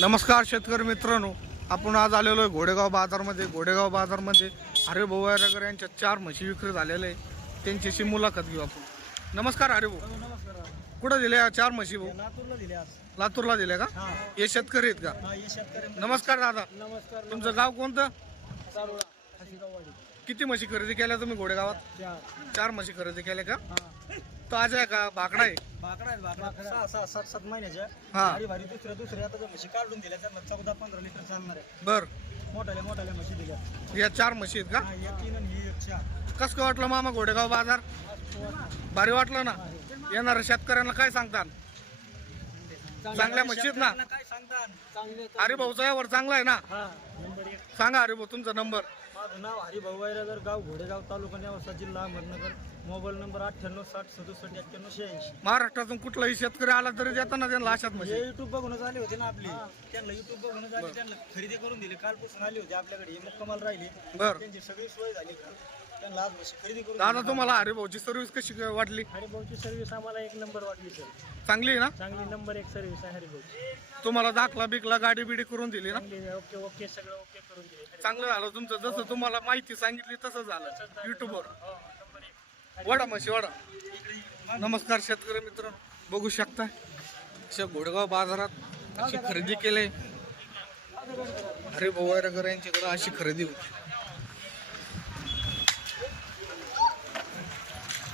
नमस्कार शेतकरी मित्रांनो, आपण आज आलेलो आहे घोडेगाव बाजारमध्ये. घोडेगाव बाजारमध्ये हरिभाऊ वायरगर यांच्या 4 म्हशी विक्री झालेल्या आहे. त्यांच्याशी मुलाखत घेऊ आपण. नमस्कार हरिभाऊ. नमस्कार. कुठं दिल्या 4 म्हशी भाऊ? लातूरला दिले आज. लातूरला दिल्या का? हे शेतकरी आहेत का? हे शेतकरी. नमस्कार दादा. नमस्कार. तुमचं गाव कोणतं? सारोळा, हसीगाववाडी. किती म्हशी खरेदी केल्या तुम्ही घोडेगावात? 4 म्हशी खरेदी केल्या का? ताज्या आहे का भाकडा आहे? भाकडा आहे, भाकडा. 6-7 महिन्याच्या. हा. भारी भारी दुसऱ्या आता म्हशी काढून दिल्या, त्यांना 14-15 लिटर चालणार आहे. बर. मोठ्या म्हशी दिल्या. या 4 म्हशी आहेत का? या 3 आणि ही 1 4. कसं काय वाटलं मामा घोडेगाव बाजार? भारी वाटलं ना? येणाऱ्या शेतकऱ्यांना काय सांगतात? चांगल्या म्हशी आहेत ना? काय सांगता? चांगले. हरिभाऊचा यावर चांगला आहे ना? हा, नंबर 1. सांगा हरिभाऊ तुमचा नंबर. माझं नाव हरिभाऊ वायरगर, गाव घोडेगाव, तालुका नेवासा, जिल्हा अहमदनगर. Mobile number 9860678186. महाराष्ट्रातून कुठलाही शेतकरी आला तरी देताना त्यांना अशात हे म्हशी. युट्यूब बघूनच आले होते ना आपले. त्यांना युट्यूब बघूनच आले, त्यांना खरेदी करून दिली. कालपासून आले होते आपल्याकडे, हे मुक्कामाल राहिले. बर. त्यांची सगळी सोय झाली काल. त्यांना आज म्हशी खरेदी करून दादा तुम्हाला हरिभाऊची सर्व्हिस कशी वाटली? हरिभाऊची सर्व्हिस आम्हाला 1 नंबर वाटली सर. चांगली आहे ना? चांगली नंबर 1 सर्व्हिस आहे हरिभाऊची. तुम्हाला दाखला बिकला गाडी बिडी करून दिली ना? ओके ओके, सगळं ओके करून दिले. चांगलं झालं तुमचं. जसं तुम्हाला माहिती सांगितली तसं झालं युट्यूबवर. नंबर 1. वडा म्हशी वडा. नमस्कार शेतकरी मित्र, बघू शकता अशा घोडेगाव बाजारात अशी खरेदी केली. हरिभाऊ वायरगर यांच्याकडे अशी खरेदी होती.